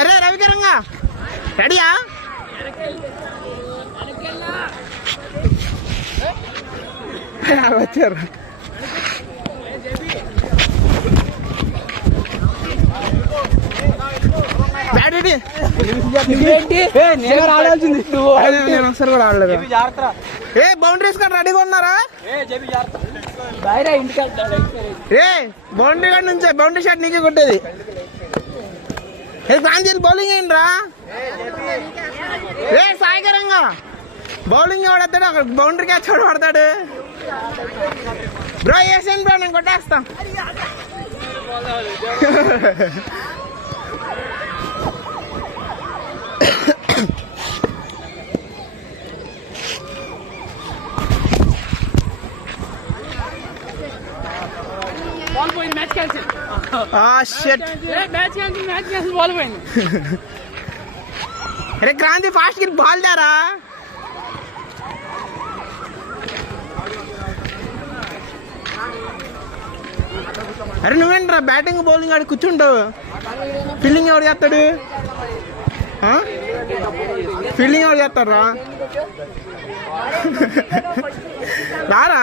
అరే రవికరంగా రెడీయా? వచ్చారు ఒకసారి కూడా ఆడలేదు. ఏ బౌండరీస్ కానీ రెడీగా ఉన్నారా? ఏ బౌండరీ కాడి నుంచే బౌండరీ షాట్ నీకే కొట్టేది. ప్రాంతీయులు బౌలింగ్ ఏంటి రా? ఏ సాయికరంగా బౌలింగ్ ఎవడతాడు? అక్కడ బౌండరీ క్యాచ్ ఎవడు పడతాడు? బ్రో వేసాను బ్రో, నేను కొట్టేస్తా. అరే క్రాంతి ఫాస్ట్ కి బాల్ దారా? అరే నువ్వేంట్రా బ్యాటింగ్ బౌలింగ్ ఆడి కూర్చుంటావు? ఫీల్డింగ్ ఎవరు చేస్తాడు? ఫీల్డింగ్ ఎవరు చేస్తారా? రారా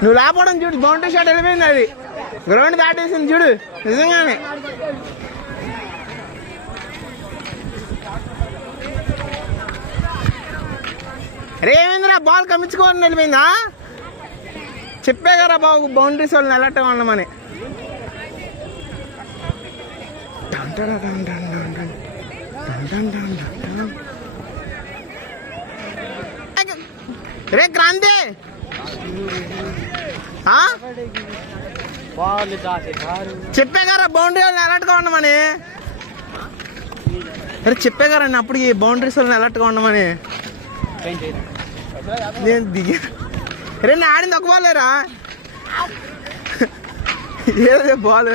నువ్వు లేకపోవడం చూడు. బౌండరీ షాట్ వెళ్ళిపోయింది, అది గ్రౌండ్ దాటేసింది చూడు. నిజంగానే అరే ఏమైందిరా? బాల్ కమ్మించుకోవాలని వెళ్ళిపోయిందా? చెప్పే కదా బాబు బౌండరీస్ వాళ్ళని అలర్ట్ ఉండమని. రే క్రాంతి చెప్పే కదా బౌండరీ వాళ్ళని అలర్ట్గా ఉండమని. అరే చెప్పే కదా అప్పటికి బౌండరీస్ వాళ్ళని అలర్ట్గా ఉండమని. నేను దిగా రే నా ఆడింది ఒక బాలేరా? ఏదే బాల్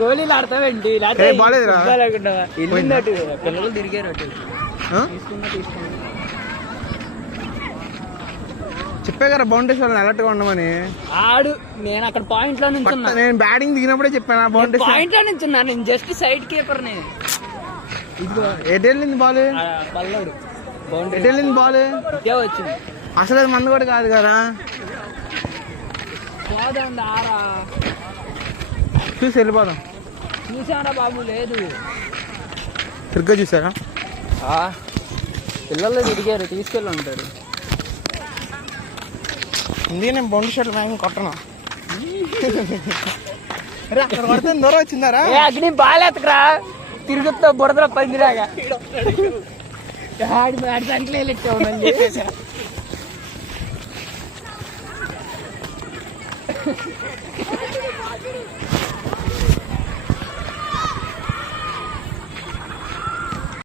గోళీలు ఆడతావేంటి? బాలేదురా పిల్లలు తిరిగారు. చెప్పే కదా బౌండరీస్ వాళ్ళని అలర్ట్గా ఉండమని. ఆడు నేను అక్కడ పాయింట్ లో నుంచి నేను బ్యాటింగ్ దిగినప్పుడే చెప్పాను బౌండరీస్ పాయింట్ లో నుంచి నేను జస్ట్ సైడ్ కీపర్ ని. ఎటు వెళ్ళింది బాల్? ఎటు వెళ్ళింది బాల్? వచ్చింది అసలు అది మంది కూడా కాదు కదా. చూసి వెళ్ళిపోదాం. చూసారా బాబు? లేదు తిరిగ్గా చూసారా? పిల్లలు తిరిగారు, తీసుకెళ్ళి ఉంటారు. ఇందుకే నేను బౌండరీ షాట్ మ్యాచింగ్ కొట్టను. అక్కడ పడితే దూరం వచ్చిందారా? అగ్ని బాగాలేదురా, తిరుగుతా బురదలో పందిరాగా ఆడి సంఖ్యలో వెళ్ళిచ్చావు. మళ్ళీ